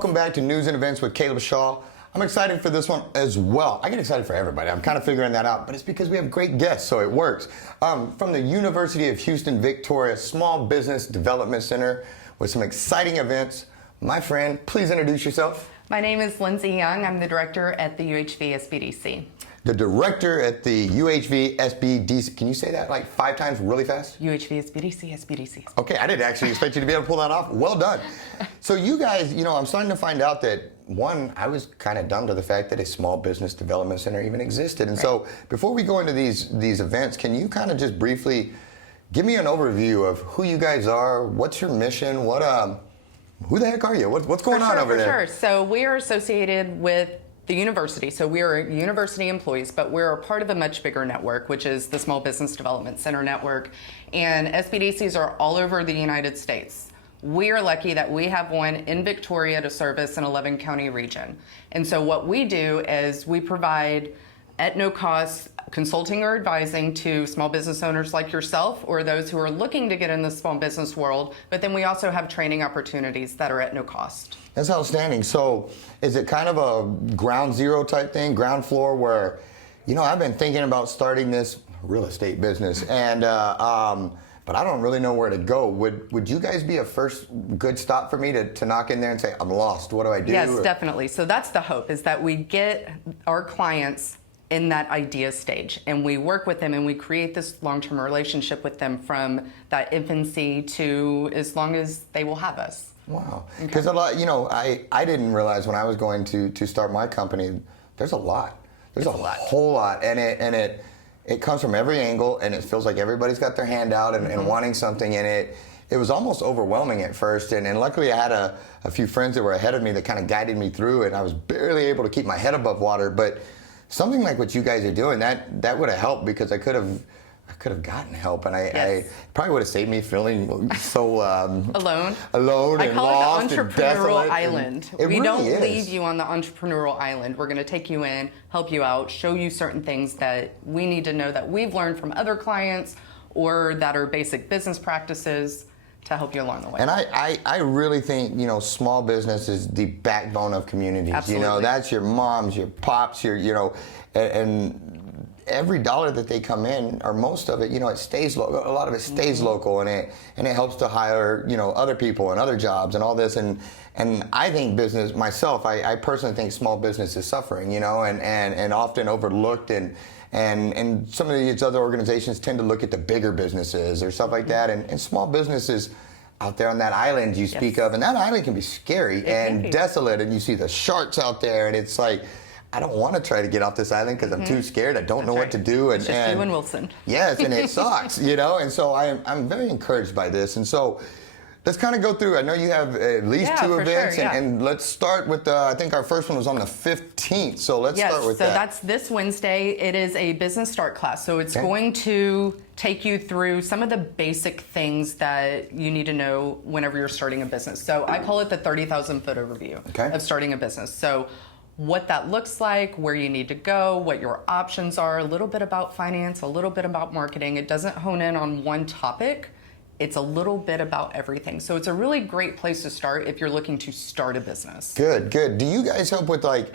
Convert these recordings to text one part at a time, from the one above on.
welcome back to News and Events with Caleb Shaw. I'm excited for this one as well. I get excited for everybody. I'm kind of figuring that out, but it's because we have great guests, so it works. From the University of Houston, Victoria Small Business Development Center with some exciting events. My friend, please introduce yourself. My name is Lindsay Young. I'm the director at the UHV SBDC. The director at the UHV SBDC. Can you say that like 5 times really fast? UHV SBDC, SBDC. Okay, I didn't actually expect you to be able to pull that off. Well done. So you guys, I'm starting to find out that, one, I was kind of dumb to the fact that a small business development center even existed. And so before we go into these events, can you kind of just briefly give me an overview of who you guys are, what's your mission, who the heck are you? What's going on over there? Sure. So we are associated with the university. So we are university employees, but we're a part of a much bigger network, which is the Small Business Development Center network. And SBDCs are all over the United States. We are lucky that we have one in Victoria to service an 11 county region. And so what we do is we provide at no cost consulting or advising to small business owners like yourself or those who are looking to get in the small business world, but then we also have training opportunities that are at no cost. That's outstanding. So is it kind of a ground zero type thing, ground floor, where, I've been thinking about starting this real estate business and but I don't really know where to go. Would you guys be a first good stop for me to knock in there and say, I'm lost, what do I do? Yes, definitely. So that's the hope, is that we get our clients in that idea stage and we work with them and we create this long-term relationship with them from that infancy to as long as they will have us. Wow. Because a lot, I didn't realize when I was going to start my company, there's a lot. There's a whole lot. And it comes from every angle, and it feels like everybody's got their hand out and wanting something in it. It was almost overwhelming at first, and luckily I had a few friends that were ahead of me that kind of guided me through it. I was barely able to keep my head above water, but something like what you guys are doing, that would have helped, because I could have gotten help, and I probably would have saved me feeling so alone and lost and desolate. I call it the entrepreneurial island. We don't leave you on the entrepreneurial island. We're going to take you in, help you out, show you certain things that we need to know that we've learned from other clients or that are basic business practices to help you along the way. And I really think, small business is the backbone of communities. Absolutely. That's your moms, your pops, and every dollar that they come in, or most of it, it stays local. A lot of it stays local, and it helps to hire, other people and other jobs and all this. And I think business myself, I personally think small business is suffering, and often overlooked, and some of these other organizations tend to look at the bigger businesses or stuff like that, and small businesses out there on that island you speak of, and that island can be scary and desolate, and you see the sharks out there, and it's like, I don't want to try to get off this island because I'm too scared. I don't know what to do. It's just you and Wilson. Yes, and it sucks, and so I'm very encouraged by this. And so let's kind of go through. I know you have at least 2 events, and let's start with, I think our first one was on the 15th, so let's start with that. So that's this Wednesday. It is a business start class, so it's going to take you through some of the basic things that you need to know whenever you're starting a business. So I call it the 30,000-foot overview of starting a business. So what that looks like, where you need to go, what your options are, a little bit about finance, a little bit about marketing. It doesn't hone in on one topic. It's a little bit about everything. So it's a really great place to start if you're looking to start a business. Good. Do you guys help with, there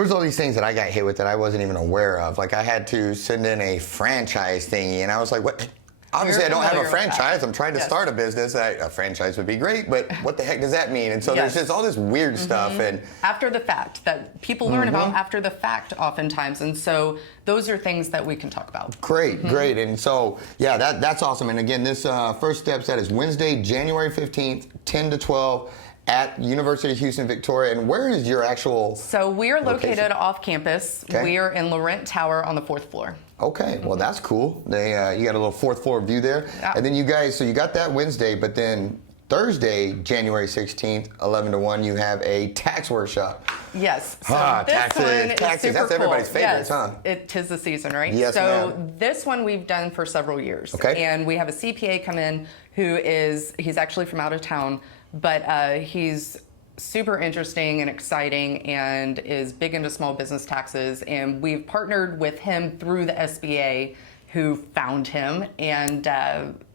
was all these things that I got hit with that I wasn't even aware of. Like I had to send in a franchise thingy, and I was like, what? Obviously, I don't have a franchise. I'm trying to start a business. A franchise would be great, but what the heck does that mean? And so there's just all this weird stuff. And after the fact, that people learn about after the fact oftentimes. And so those are things that we can talk about. Great. And so, that's awesome. And again, this first steps, that is Wednesday, January 15th, 10 to 12. At University of Houston, Victoria. And where is your actual So we are location? Located off campus. We are in Laurent Tower on the 4th floor. Okay, well that's cool. They you got a little 4th floor view there. And then you guys, so you got that Wednesday, but then Thursday, January 16th, 11 to 1, you have a tax workshop. Yes. So this taxes. one is Taxes, super that's everybody's cool. favorites, huh? It is the season, right? Yes, so ma'am. This one we've done for several years. Okay. And we have a CPA come in he's actually from out of town, but he's super interesting and exciting and is big into small business taxes. And we've partnered with him through the SBA, who found him, and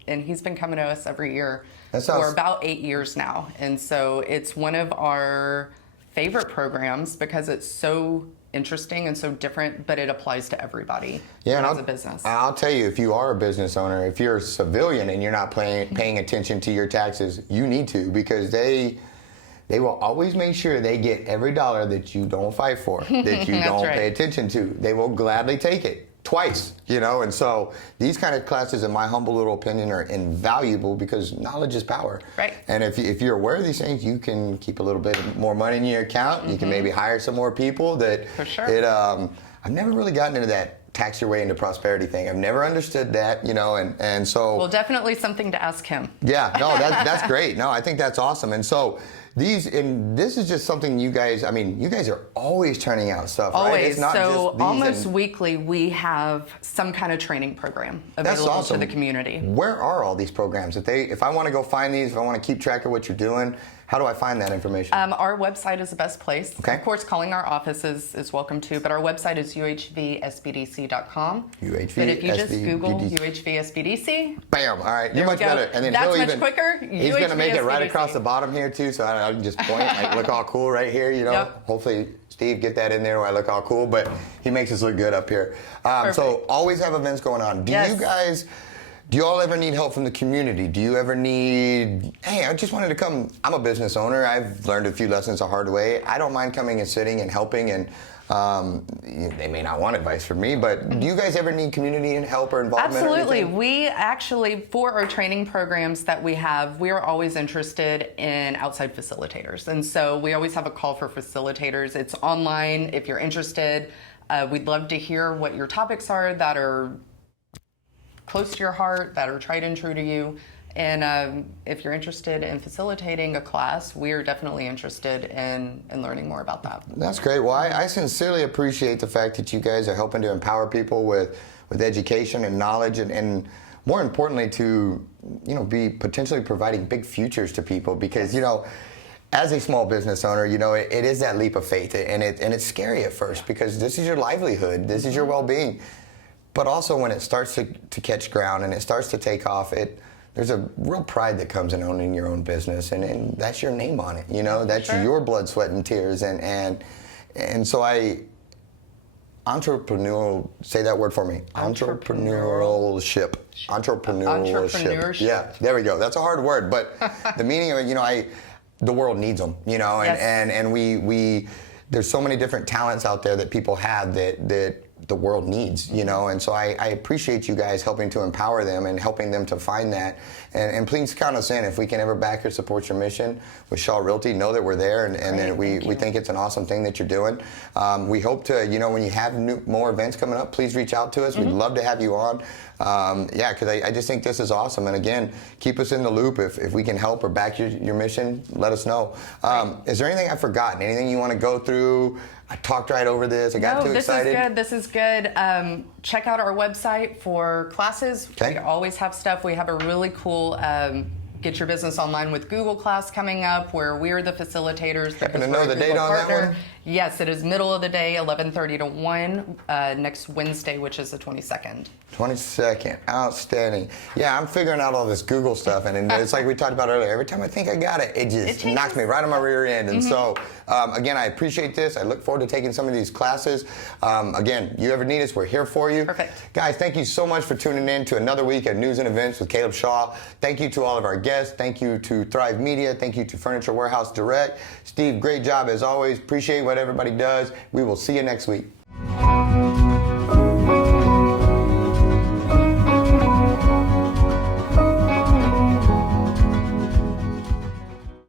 and he's been coming to us every year That sounds- for about 8 years now. And so it's one of our favorite programs because it's so interesting and so different, but it applies to everybody who has a business. I'll tell you, if you are a business owner, if you're a civilian and you're not paying attention to your taxes, you need to, because they will always make sure they get every dollar that you don't fight for, that you don't pay attention to. They will gladly take it twice, and so these kind of classes, in my humble little opinion, are invaluable because knowledge is power. Right. And if you're aware of these things, you can keep a little bit more money in your account. You can maybe hire some more people. For sure. I've never really gotten into that tax your way into prosperity thing. I've never understood that, and so. Well, definitely something to ask him. Yeah, no, that's great. No, I think that's awesome. And so this is just something you guys are always turning out stuff, right? Always. It's not so just these almost weekly, we have some kind of training program available to the community. Where are all these programs? If I want to go find these, if I want to keep track of what you're doing, how do I find that information? Our website is the best place. Okay. Of course, calling our office is welcome too, but our website is UHVSBDC.com. UHV But if you just SBDC. Google UHV SBDC, bam, all right, you're we much go. better. And then That's he'll much quicker. He's going to make it right UHV across the bottom here too, so I can just point, like, look all cool right here, Yep. Hopefully, Steve, get that in there where I look all cool, but he makes us look good up here. So Perfect. always have events going on. Yes. Do you all ever need help from the community? Do you ever need, hey, I just wanted to come, I'm a business owner, I've learned a few lessons the hard way. I don't mind coming and sitting and helping, and they may not want advice from me, but do you guys ever need community and help or involvement? Absolutely. Or anything? We actually, for our training programs that we have, we are always interested in outside facilitators. And so we always have a call for facilitators. It's online if you're interested. We'd love to hear what your topics are that are close to your heart, that are tried and true to you. And if you're interested in facilitating a class, we are definitely interested in learning more about that. That's great. Well, I sincerely appreciate the fact that you guys are helping to empower people with education and knowledge, and more importantly, to be potentially providing big futures to people, because as a small business owner, it is that leap of faith, and it's scary at first because this is your livelihood, this is your well-being. But also when it starts to catch ground and it starts to take off, there's a real pride that comes in owning your own business, and that's your name on it. That's Sure. your blood, sweat, and tears, and so entrepreneurial. Say that word for me. Entrepreneurship. Yeah, there we go. That's a hard word, but the meaning of it, the world needs them. Yes. And we there's so many different talents out there that people have that the world needs, and so I appreciate you guys helping to empower them and helping them to find that, and please count us in. If we can ever back or support your mission with Shaw Realty, know that we're there, and that we think it's an awesome thing that you're doing. We hope to, when you have more events coming up, please reach out to us. We'd love to have you on. Because I just think this is awesome, and again, keep us in the loop. If we can help or back your mission, let us know. Is there anything I've forgotten? Anything you want to go through? I talked right over this. I got too excited. This is good. Check out our website for classes. Okay. We always have stuff. We have a really cool Get Your Business Online with Google class coming up, where we're the facilitators. Happen to know the date on that one? Yes, it is middle of the day, 11:30 to 1, next Wednesday, which is the 22nd. 22nd. Outstanding. Yeah, I'm figuring out all this Google stuff, and it's like we talked about earlier. Every time I think I got it, it just knocks me right on my rear end. And so, again, I appreciate this. I look forward to taking some of these classes. Again, you ever need us, we're here for you. Perfect. Guys, thank you so much for tuning in to another week of News and Events with Caleb Shaw. Thank you to all of our guests. Thank you to Thrive Media. Thank you to Furniture Warehouse Direct. Steve, great job as always. Appreciate what everybody does. We will see you next week.